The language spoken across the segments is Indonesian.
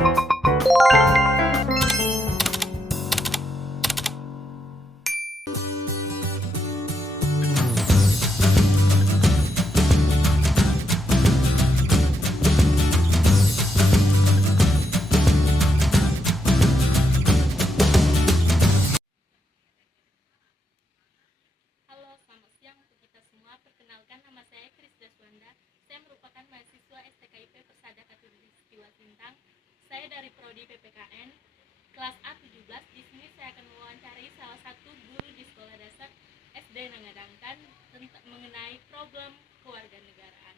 Halo, selamat siang untuk kita semua. Perkenalkan, nama saya Kris Daswanda. Saya merupakan mahasiswa STKIP Persada Katulistiwa Sintang. Saya dari Prodi PPKN kelas A17. Di sini saya akan mewawancarai salah satu guru di sekolah dasar SD Nangadangkan mengenai problem kewarganegaraan.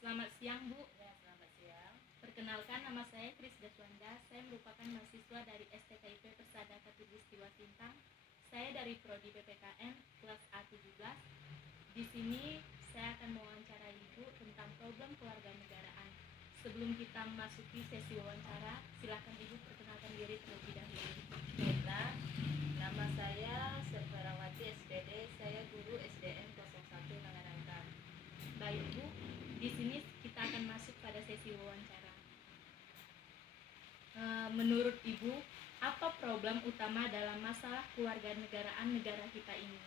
Selamat siang, Bu. Ya, selamat siang. Perkenalkan, nama saya Kris Daswanda. Saya merupakan mahasiswa dari STKIP Persada Katulistiwa Sintang. Saya dari Prodi PPKN kelas A17. Di sini saya akan mewawancarai Ibu tentang problem kewarganegaraan. Sebelum kita memasuki sesi wawancara, silakan Ibu perkenalkan diri terlebih dahulu. Baiklah, nama saya Servarawati SPD, saya guru SDN 01 Nangadangkan. Baik, Bu. Di sini kita akan masuk pada sesi wawancara. Menurut Ibu, apa problem utama dalam masalah kewarganegaraan negara kita ini?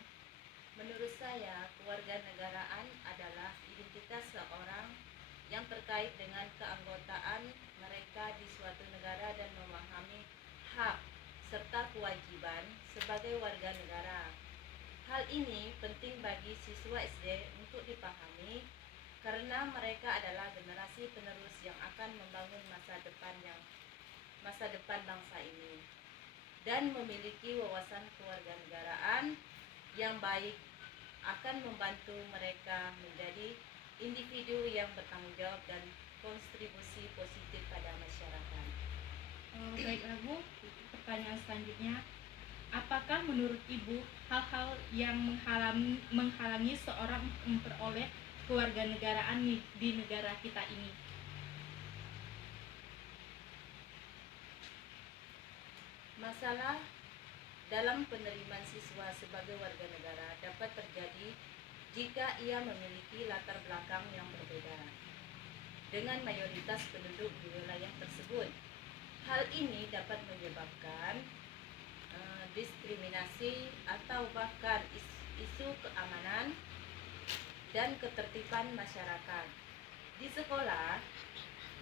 Menurut saya, kewarganegaraan adalah identitas seorang yang terkait dengan keanggotaan mereka di suatu negara dan memahami hak serta kewajiban sebagai warga negara. Hal ini penting bagi siswa SD untuk dipahami karena mereka adalah generasi penerus yang akan membangun masa depan bangsa ini dan memiliki wawasan kewarganegaraan yang baik akan membantu mereka menjadi individu yang bertanggung jawab dan kontribusi positif pada masyarakat. Baiklah, Bu. Pertanyaan selanjutnya, apakah menurut Ibu hal-hal yang menghalangi seorang memperoleh kewarganegaraan di negara kita ini? Masalah dalam penerimaan siswa sebagai warga negara dapat terjadi jika ia memiliki latar belakang yang berbeda dengan mayoritas penduduk di wilayah tersebut. Hal ini dapat menyebabkan diskriminasi atau bahkan isu keamanan dan ketertiban masyarakat. Di sekolah,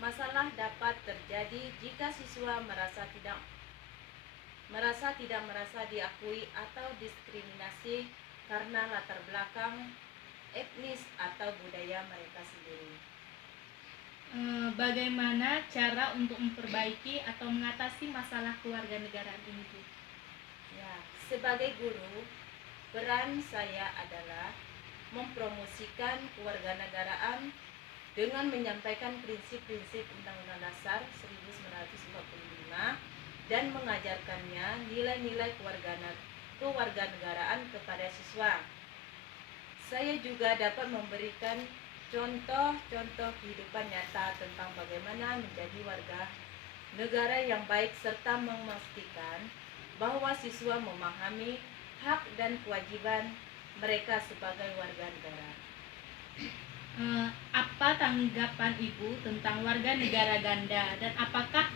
masalah dapat terjadi jika siswa merasa tidak merasa diakui atau diskriminasi karena latar belakang etnis atau budaya mereka sendiri. Bagaimana cara untuk memperbaiki atau mengatasi masalah kewarganegaraan ini, Bu? Ya, sebagai guru, peran saya adalah mempromosikan kewarganegaraan dengan menyampaikan prinsip-prinsip Undang-Undang Dasar 1945 dan mengajarkannya nilai-nilai kewarganegaraan kepada siswa. Saya juga dapat memberikan contoh-contoh kehidupan nyata tentang bagaimana menjadi warga negara yang baik serta memastikan bahwa siswa memahami hak dan kewajiban mereka sebagai warga negara. Apa tanggapan Ibu tentang warga negara ganda dan apakah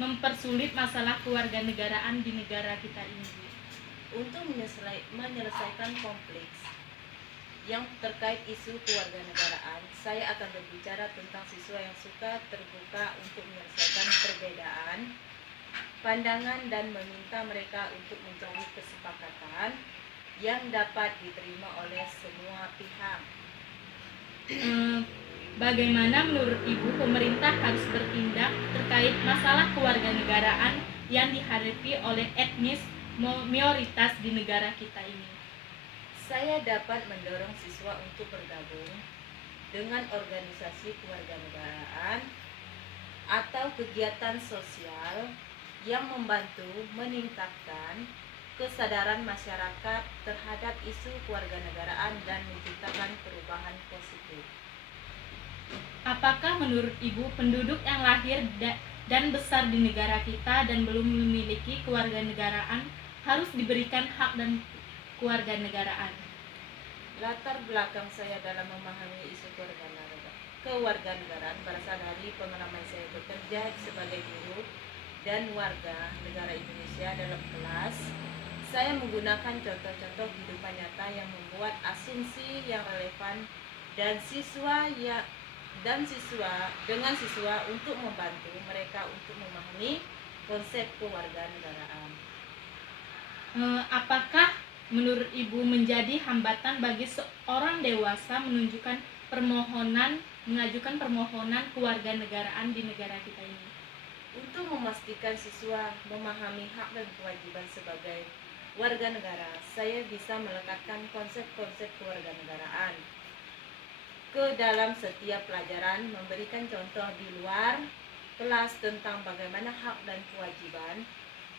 mempersulit masalah kewarganegaraan di negara kita ini, Bu? Untuk menyelesaikan konflik yang terkait isu kewarganegaraan, saya akan berbicara tentang siswa yang suka terbuka untuk menyelesaikan perbedaan pandangan dan meminta mereka untuk mencari kesepakatan yang dapat diterima oleh semua pihak. Bagaimana menurut Ibu pemerintah harus bertindak terkait masalah kewarganegaraan yang dihadapi oleh etnis mayoritas di negara kita ini? Saya dapat mendorong siswa untuk bergabung dengan organisasi kewarganegaraan atau kegiatan sosial yang membantu meningkatkan kesadaran masyarakat terhadap isu kewarganegaraan dan menciptakan perubahan positif. Apakah menurut Ibu penduduk yang lahir dan besar di negara kita dan belum memiliki kewarganegaraan harus diberikan hak dan kewarganegaraan? Latar belakang saya dalam memahami isu kewarganegaraan berasal dari pengalaman saya bekerja bekerja sebagai guru dan warga negara Indonesia dalam kelas, saya menggunakan contoh-contoh kehidupan nyata yang membuat asumsi yang relevan dengan siswa untuk membantu mereka untuk memahami konsep kewarganegaraan. Apakah menurut Ibu menjadi hambatan bagi seorang dewasa mengajukan permohonan kewarganegaraan di negara kita ini? Untuk memastikan siswa memahami hak dan kewajiban sebagai warga negara, saya bisa melekatkan konsep-konsep kewarganegaraan ke dalam setiap pelajaran, memberikan contoh di luar kelas tentang bagaimana hak dan kewajiban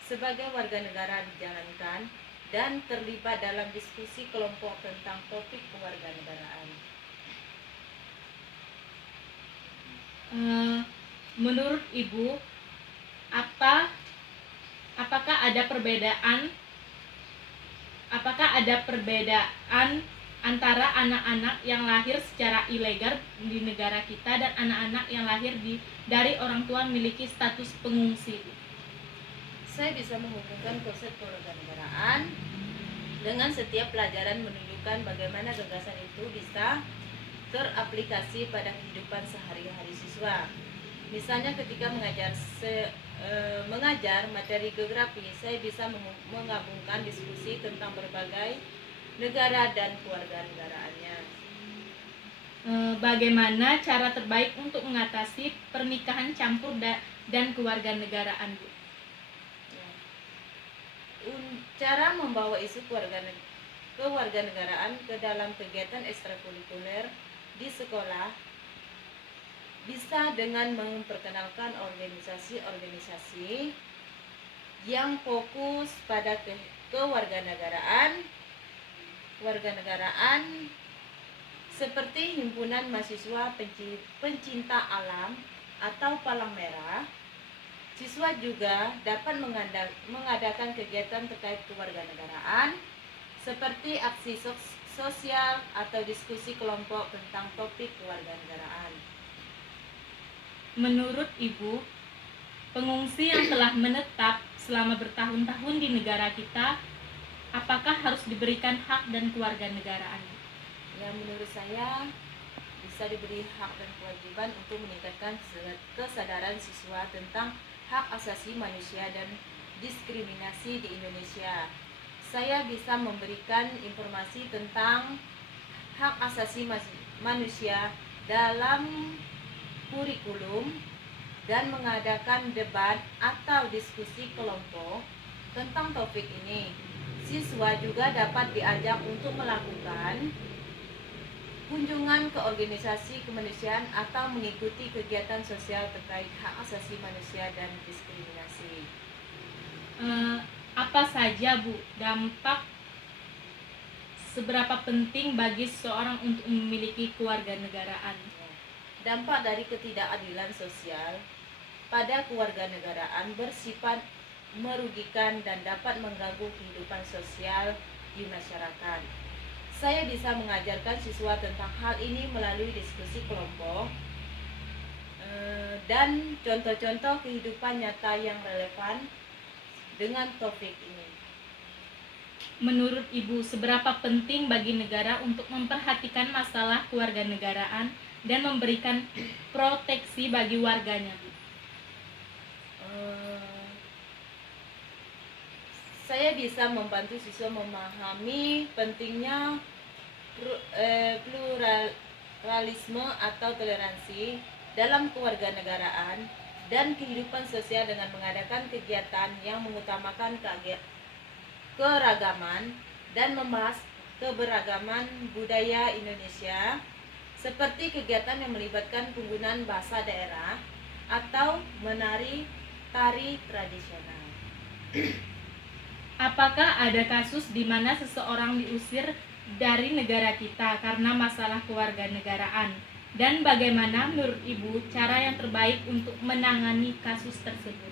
sebagai warga negara dijalankan, dan terlibat dalam diskusi kelompok tentang topik kewarganegaraan. Menurut Ibu, apakah ada perbedaan antara anak-anak yang lahir secara ilegal di negara kita dan anak-anak yang lahir dari orang tua memiliki status pengungsi? Saya bisa menghubungkan konsep kewarganegaraan dengan setiap pelajaran, menunjukkan bagaimana gagasan itu bisa teraplikasi pada kehidupan sehari-hari siswa. Misalnya ketika mengajar materi geografi, saya bisa menggabungkan diskusi tentang berbagai negara dan kewarganegaraannya. Bagaimana cara terbaik untuk mengatasi pernikahan campur dan kewarganegaraan, Bu? Cara membawa isu kewarganegaraan ke dalam kegiatan ekstrakurikuler di sekolah bisa dengan memperkenalkan organisasi-organisasi yang fokus pada kewarganegaraan seperti himpunan mahasiswa pencinta alam atau Palang Merah. Siswa juga dapat mengadakan kegiatan terkait kewarganegaraan seperti aksi sosial atau diskusi kelompok tentang topik kewarganegaraan. Menurut Ibu, pengungsi yang telah menetap selama bertahun-tahun di negara kita, apakah harus diberikan hak dan kewarganegaraan? Ya, menurut saya bisa diberi hak dan kewajiban untuk meningkatkan kesadaran siswa tentang hak asasi manusia dan diskriminasi di Indonesia. Saya bisa memberikan informasi tentang hak asasi manusia dalam kurikulum dan mengadakan debat atau diskusi kelompok tentang topik ini. Siswa juga dapat diajak untuk melakukan kunjungan ke organisasi kemanusiaan atau mengikuti kegiatan sosial terkait hak asasi manusia dan diskriminasi. Apa saja, Bu, dampak seberapa penting bagi seseorang untuk memiliki kewarganegaraan? Dampak dari ketidakadilan sosial pada kewarganegaraan bersifat merugikan dan dapat mengganggu kehidupan sosial di masyarakat. Saya bisa mengajarkan siswa tentang hal ini melalui diskusi kelompok dan contoh-contoh kehidupan nyata yang relevan dengan topik ini. Menurut Ibu, seberapa penting bagi negara untuk memperhatikan masalah kewarganegaraan dan memberikan proteksi bagi warganya, Bu? Saya bisa membantu siswa memahami pentingnya pluralisme atau toleransi dalam kewarganegaraan dan kehidupan sosial dengan mengadakan kegiatan yang mengutamakan keragaman dan membahas keberagaman budaya Indonesia, seperti kegiatan yang melibatkan penggunaan bahasa daerah atau menari tari tradisional. Apakah ada kasus di mana seseorang diusir dari negara kita karena masalah kewarganegaraan? Dan bagaimana menurut Ibu cara yang terbaik untuk menangani kasus tersebut?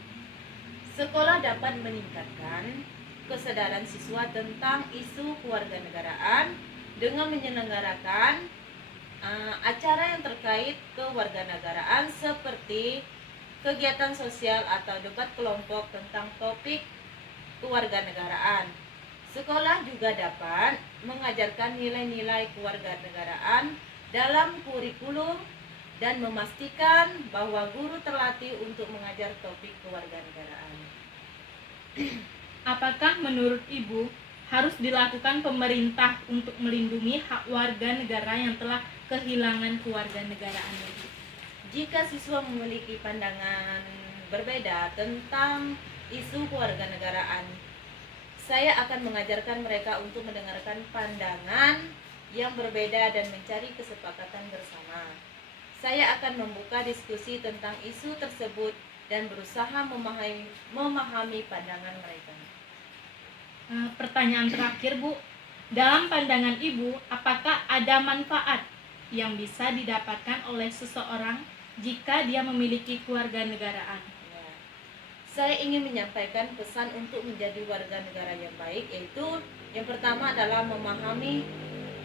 Sekolah dapat meningkatkan kesadaran siswa tentang isu kewarganegaraan dengan menyelenggarakan acara yang terkait kewarganegaraan seperti kegiatan sosial atau debat kelompok tentang topik kewarganegaraan. Sekolah juga dapat mengajarkan nilai-nilai kewarganegaraan dalam kurikulum dan memastikan bahwa guru terlatih untuk mengajar topik kewarganegaraan. Apakah menurut Ibu harus dilakukan pemerintah untuk melindungi hak warga negara yang telah kehilangan kewarganegaraannya? Jika siswa memiliki pandangan berbeda tentang isu kewarganegaraan, saya akan mengajarkan mereka untuk mendengarkan pandangan yang berbeda dan mencari kesepakatan bersama. Saya akan membuka diskusi tentang isu tersebut dan berusaha memahami pandangan mereka. Pertanyaan terakhir, Bu. Dalam pandangan Ibu, apakah ada manfaat yang bisa didapatkan oleh seseorang jika dia memiliki kewarganegaraan? Ya. Saya ingin menyampaikan pesan untuk menjadi warga negara yang baik, yaitu yang pertama adalah memahami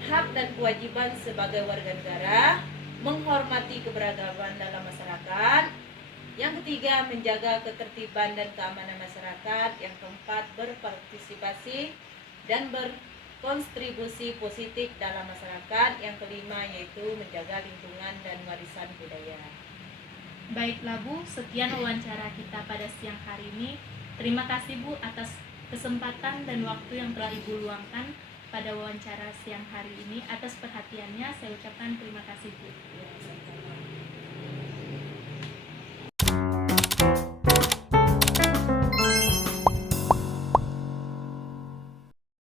hak dan kewajiban sebagai warga negara, menghormati keberagaman dalam masyarakat. Yang ketiga, menjaga ketertiban dan keamanan masyarakat. Yang keempat, berpartisipasi dan berkontribusi positif dalam masyarakat. Yang kelima, yaitu menjaga lingkungan dan warisan budaya. Baiklah Bu, sekian wawancara kita pada siang hari ini. Terima kasih Bu atas kesempatan dan waktu yang telah Ibu luangkan pada wawancara siang hari ini. Atas perhatiannya saya ucapkan terima kasih Bu. Ya, sama-sama.